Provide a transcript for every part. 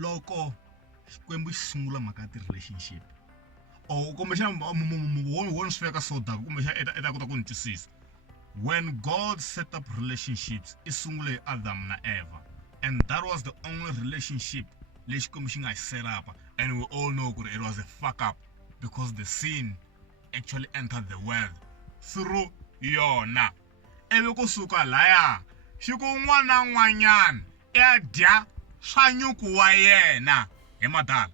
loko xikwembu xi sungula mhaka ya ti-relationship or kumbexana won't swi fika so dark kumbexana i ta kota ku ni twisisa. When God set up relationships i sungule hi Adam na Eva, and that was the only relationship lexi xikwembu xi nga set up, and we all know that it was a fuck up because the sin actually entered the world through yona. Ivi kusuka laya xi ku n'wana na n'wanyana i dya swa nyuku wa yena hi madala.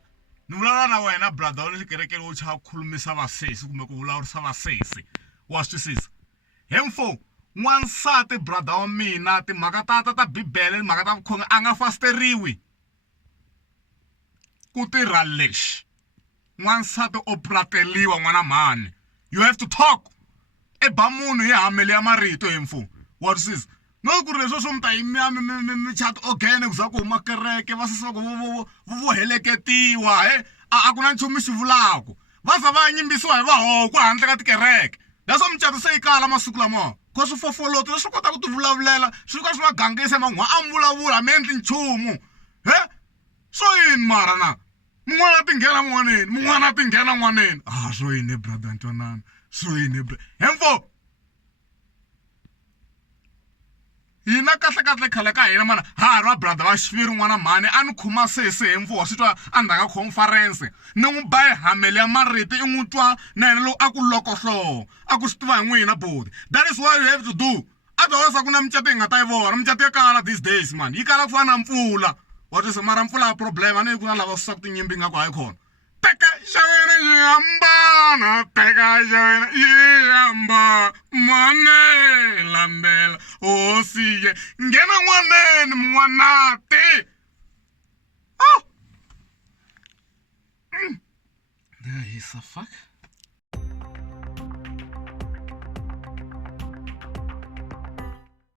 Ni vulavula na wena brother wa le xikerekeni wo chava khulumisa vasesi kumbe ku vulavurisa vasesi, wa swi twisisa? Hi mfo n'wansati brother wa mina timhaka ta bibele timhaka ta vukhonga a nga fasteriwi ku tirha lexi. N'wansati o prateliwa n'wana mhani, you have to talk. E ba munhu hi hamele ya marito hi mfo, wa twisisa? No ku ri leswo swo mi ta mi chat ogene ku za ku huma kereke vasesi va ku vo heleketiwa a ku na nchumu xi vulaka va za va nyimbisiwa hi vahoko handle ka tikereke. Leswo mucato se yi kala masiku lama ko swi fofoloto leswi kota ku ti vulavulela swi ka swi va gangisa man'wana a mi vulavula mi endli nchumu swo yini mara na mun'wana ti nghena n'waneni mun'wana ti nghena n'waneni swo yini brother ntwanana swo yini hemfo hina kahle khale ka hina mana ha ri va brother va xiviri n'wana mhani a ni khoma sesi hi mfuwa swi twa a ndzhaku ka conference ni n'wi ba hi hamele ya marito i n'wi twa na yena loko a ku lokohloho a ku swi tiva hi n'wina bodi. That is what you have to do. Otherwise a ku na micato hi nga ta yi vona, micato ya kala these days man yi kala ku fana na mpfula wa twisisa. Mara mpfula ya problem a ni ku na lava susaka tinyimpi nga ku hayi khona. Teka xa wena yi hambana, teka xa wena yi hamba mane lambela hosiye nghena n'waneni n'wanati. There is a fuck.